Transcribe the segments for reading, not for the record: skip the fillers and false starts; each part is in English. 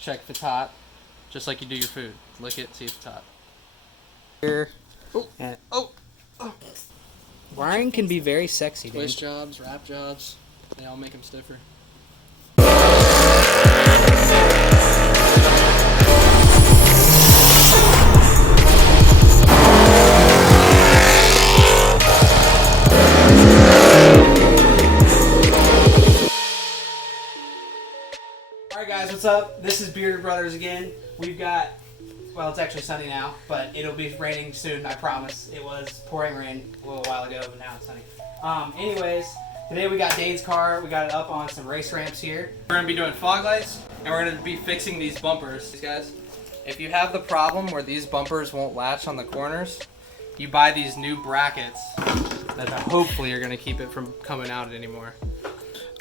check if it's hot, just like you do your food. Lick it, see if it's hot. Here. Oh, oh. Wiring can be very sexy, Twist Dain. jobs, wrap jobs, they all make them stiffer. Alright guys, what's up? This is Bearded Brothers again. We've got, well, it's actually sunny now, but it'll be raining soon, I promise. It was pouring rain a little while ago, but now it's sunny. Anyways, today we got Dain's car. We got it up on some race ramps here. We're going to be doing fog lights, and we're going to be fixing these bumpers. These guys, if you have the problem where these bumpers won't latch on the corners, you buy these new brackets that hopefully are going to keep it from coming out anymore.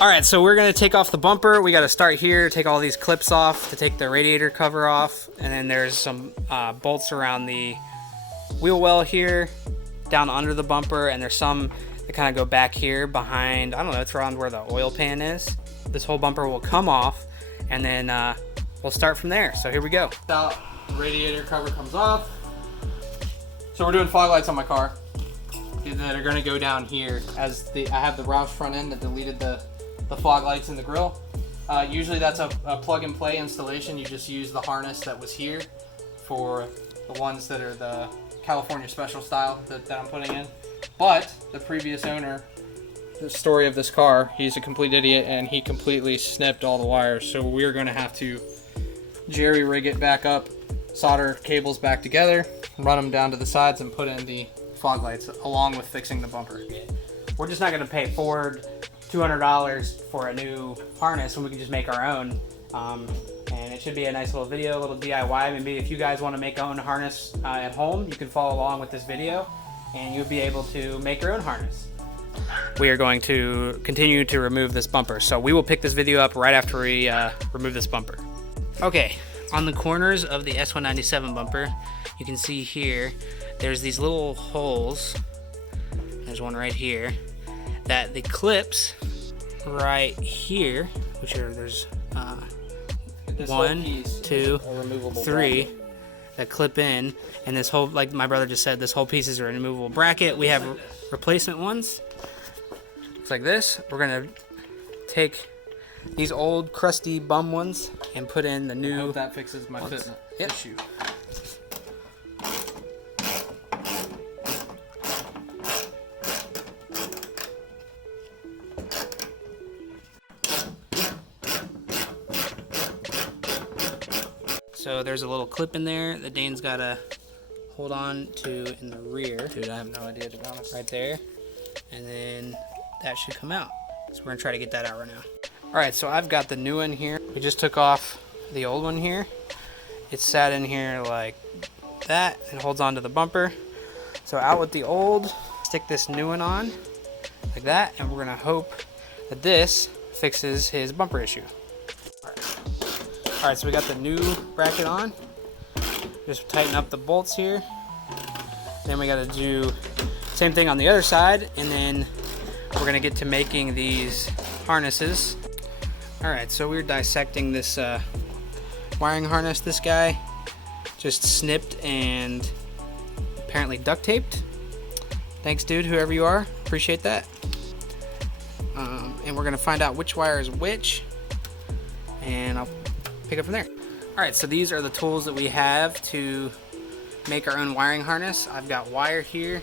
Alright, so we're going to take off the bumper. We got to start here, take all these clips off to take the radiator cover off. And then there's some bolts around the wheel well here, down under the bumper. And there's some that kind of go back here behind, I don't know, it's around where the oil pan is. This whole bumper will come off, and then we'll start from there. So here we go. The radiator cover comes off. So we're doing fog lights on my car that are going to go down here. As I have the Roush front end that deleted the fog lights in the grill. Usually that's a plug and play installation. You just use the harness that was here for the ones that are the California special style that I'm putting in. But the previous owner, the story of this car, he's a complete idiot and he completely snipped all the wires. So we're gonna have to jerry rig it back up, solder cables back together, run them down to the sides and put in the fog lights along with fixing the bumper. We're just not gonna pay Ford $200 for a new harness when we can just make our own. And it should be a nice little video, a little DIY. Maybe if you guys want to make your own harness at home, you can follow along with this video and you'll be able to make your own harness. We are going to continue to remove this bumper. So we will pick this video up right after we remove this bumper. Okay, on the corners of the S197 bumper, you can see here, there's these little holes. There's one right here. That the clips right here, which are there's 1, 2, 3 that clip in, and this whole, like my brother just said, this whole piece is a removable bracket. We have replacement ones. Looks like this. We're gonna take these old crusty bum ones and put in the new. I hope that fixes my fit issue. So there's a little clip in there that Dain's got to hold on to in the rear. Dude, I have no idea, to be honest. Right there. And then that should come out. So we're going to try to get that out right now. Alright, so I've got the new one here. We just took off the old one here. It's sat in here like that and holds on to the bumper. So out with the old, stick this new one on like that, and we're going to hope that this fixes his bumper issue. Alright, so we got the new bracket on. Just tighten up the bolts here. Then we got to do same thing on the other side, and then we're going to get to making these harnesses. Alright, so we're dissecting this wiring harness. This guy just snipped and apparently duct taped. Thanks, dude, whoever you are. Appreciate that. And we're going to find out which wire is which, and I'll pick up from there. Alright, so these are the tools that we have to make our own wiring harness. I've got wire here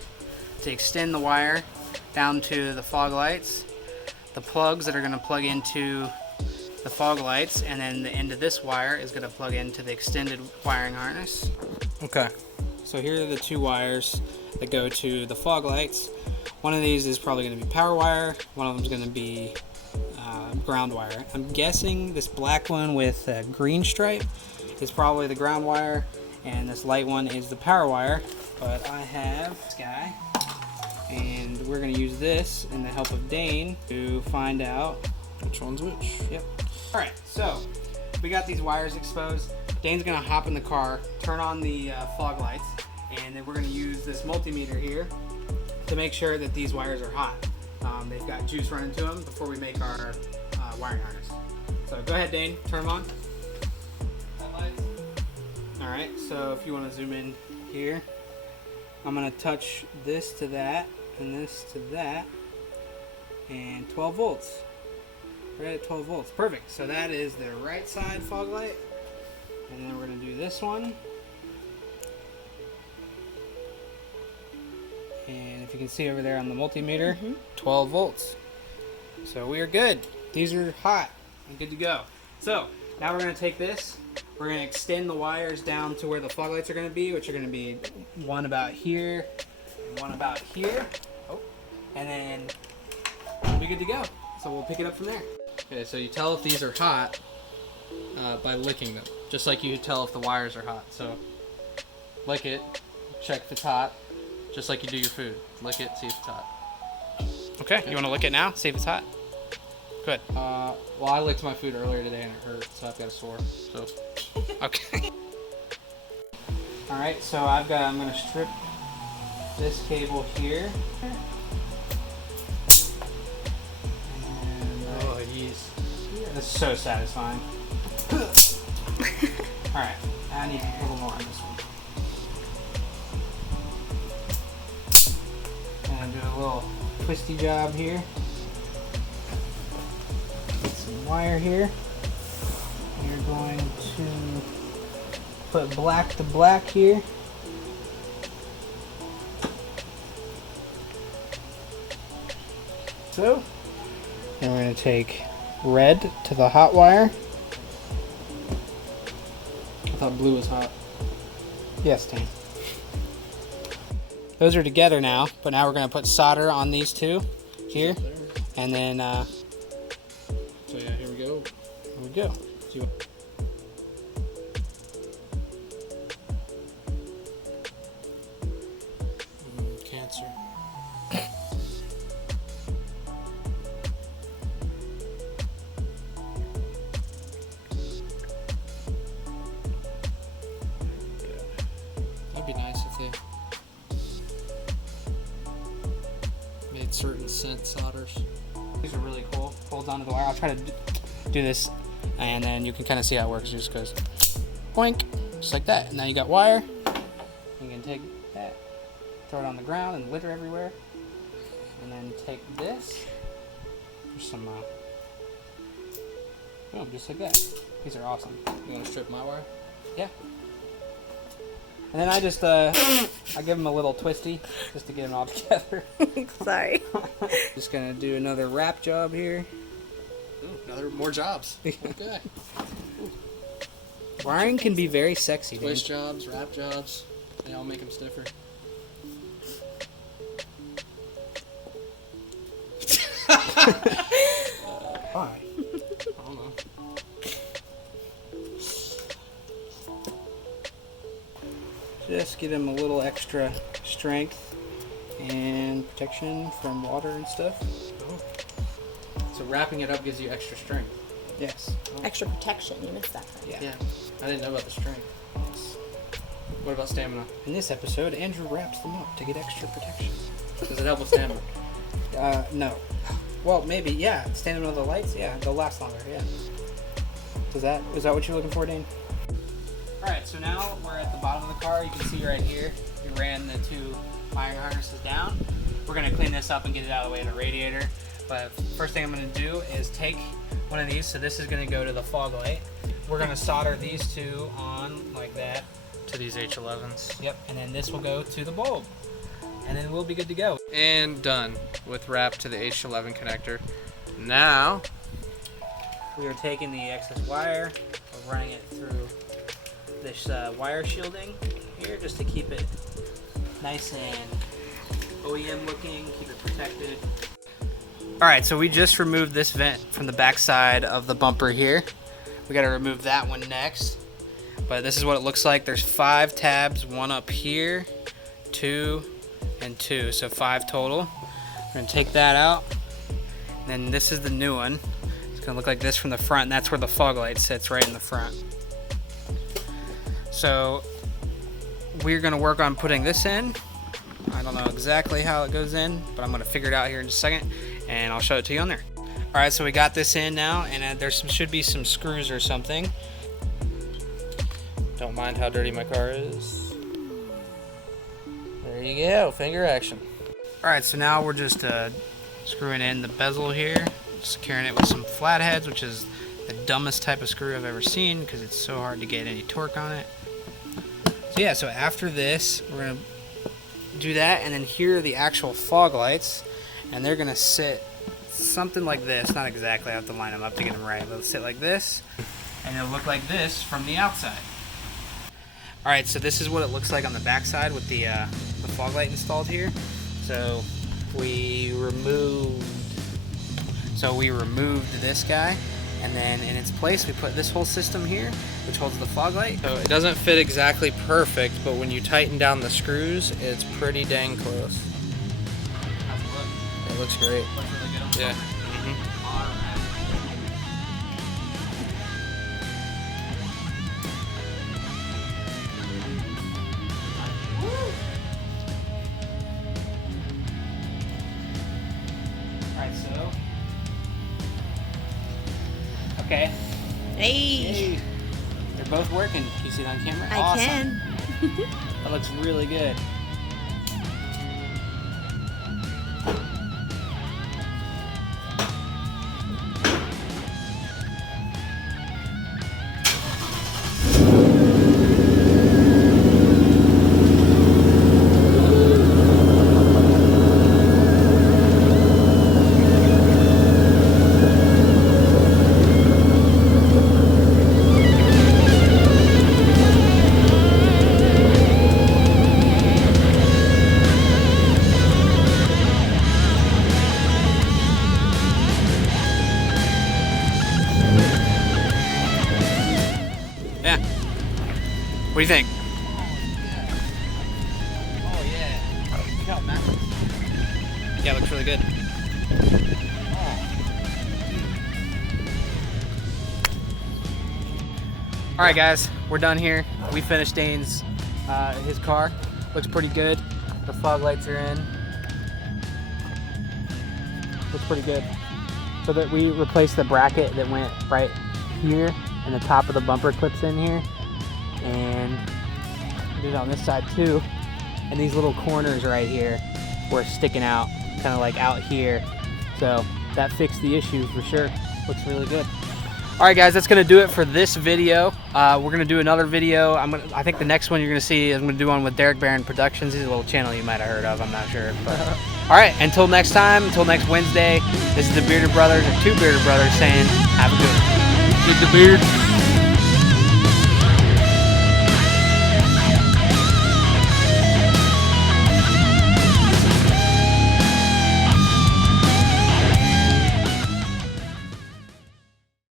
to extend the wire down to the fog lights, the plugs that are going to plug into the fog lights, and then the end of this wire is going to plug into the extended wiring harness. Okay, so here are the two wires that go to the fog lights. One of these is probably going to be power wire, one of them is going to be ground wire. I'm guessing this black one with a green stripe is probably the ground wire, and this light one is the power wire. But I have this guy, and we're going to use this in the help of Dain to find out which one's which. Yep. Alright, so we got these wires exposed. Dain's going to hop in the car, turn on the fog lights, and then we're going to use this multimeter here to make sure that these wires are hot. They've got juice running to them before we make our wiring harness. So go ahead, Dain, turn them on. Alright, so if you want to zoom in here, I'm going to touch this to that, and this to that, and 12 volts. Right at 12 volts. Perfect. So that is the right side fog light. And then we're going to do this one. And if you can see over there on the multimeter, 12 volts. So we are good. These are hot and good to go. So now we're going to take this. We're going to extend the wires down to where the fog lights are going to be, which are going to be one about here, and one about here. Oh, and then we'll be good to go. So we'll pick it up from there. Okay, so you tell if these are hot by licking them, just like you tell if the wires are hot. So lick it, check if it's hot, just like you do your food. Lick it, see if it's hot. Okay, you want to lick it now? See if it's hot? Good. Well, I licked my food earlier today and it hurt, so I've got a sore. So, okay. All right, so I'm gonna strip this cable here. Oh, jeez. This is so satisfying. All right, I need a little more on this one. And do a little twisty job here. Get some wire here. You're going to put black to black here. So, and we're going to take red to the hot wire. I thought blue was hot. Yes, Dain. Those are together now, but now we're going to put solder on these two here. And then, So yeah, here we go. here we go. See what... Cancer. That'd be nice if they made certain scent solders. These are really cool. Holds onto the wire. I'll try to do this, and then you can kind of see how it works. It just goes boink, just like that. And now you got wire. You can take that, throw it on the ground and litter everywhere, and then take this. There's some, boom, just like that. These are awesome. You want to strip my wire? Yeah. And then I just, I give them a little twisty, just to get them all together. Sorry. Just gonna do another wrap job here. Ooh, more jobs. Okay. Wiring can be very sexy, dude. Twist jobs, wrap jobs, they all make them stiffer. Why? I don't know. Just give them a little extra strength and protection from water and stuff. So wrapping it up gives you extra strength. Yes. Extra protection. You missed that part. Yeah. Yeah. I didn't know about the strength. What about stamina? In this episode, Andrew wraps them up to get extra protection. Does it help with stamina? No. Well, maybe, yeah. Standing under the lights, yeah. They'll last longer, yeah. Is that what you're looking for, Dain? Alright, so now we're at the bottom of the car. You can see right here, we ran the two wiring harnesses down. We're going to clean this up and get it out of the way in the radiator. But first thing I'm going to do is take one of these. So this is going to go to the fog light. We're going to solder these two on like that. To these H11s. Yep, and then this will go to the bulb. And then we'll be good to go. And done with wrap to the H11 connector. Now, We are taking the excess wire, we're running it through this wire shielding here just to keep it nice and OEM looking, keep it protected. Alright, so we just removed this vent from the back side of the bumper here. We got to remove that one next. But this is what it looks like. There's 5 tabs, one up here, 2, and 2. So 5 total. We're going to take that out. And then this is the new one. It's going to look like this from the front. And that's where the fog light sits, right in the front. So we're going to work on putting this in. I don't know exactly how it goes in, but I'm going to figure it out here in just a second. And I'll show it to you on there. Alright, so we got this in now. And there should be some screws or something. Don't mind how dirty my car is. There you go, finger action. Alright, so now we're just screwing in the bezel here, securing it with some flatheads, which is the dumbest type of screw I've ever seen because it's so hard to get any torque on it. So yeah, so after this, we're going to do that, and then here are the actual fog lights, and they're going to sit something like this. Not exactly, I have to line them up to get them right. They'll sit like this, and it'll look like this from the outside. Alright, so this is what it looks like on the back side with the fog light installed here. So we removed this guy, and then in its place we put this whole system here, which holds the fog light. So it doesn't fit exactly perfect, but when you tighten down the screws, it's pretty dang close. How's it look? It looks great. Looks really good on the Yeah. Alright, so. Okay. Hey. They're both working. Can you see it on camera? I Awesome. can. That looks really good. Yeah. What do you think? Oh yeah. Good job, man. Yeah, it looks really good. Alright guys, we're done here. We finished Dain's his car. Looks pretty good. The fog lights are in. Looks pretty good. So that we replaced the bracket that went right here, and the top of the bumper clips in here, and did it on this side too. And these little corners right here were sticking out, kind of like out here. So that fixed the issue for sure. Looks really good. All right, guys, that's gonna do it for this video. We're gonna do another video. I think the next one you're gonna see is I'm gonna do one with Derek Barron Productions. He's a little channel you might have heard of. I'm not sure. But all right, until next time, until next Wednesday. This is the Bearded Brothers, or two Bearded Brothers, saying have a good one. Get the beard.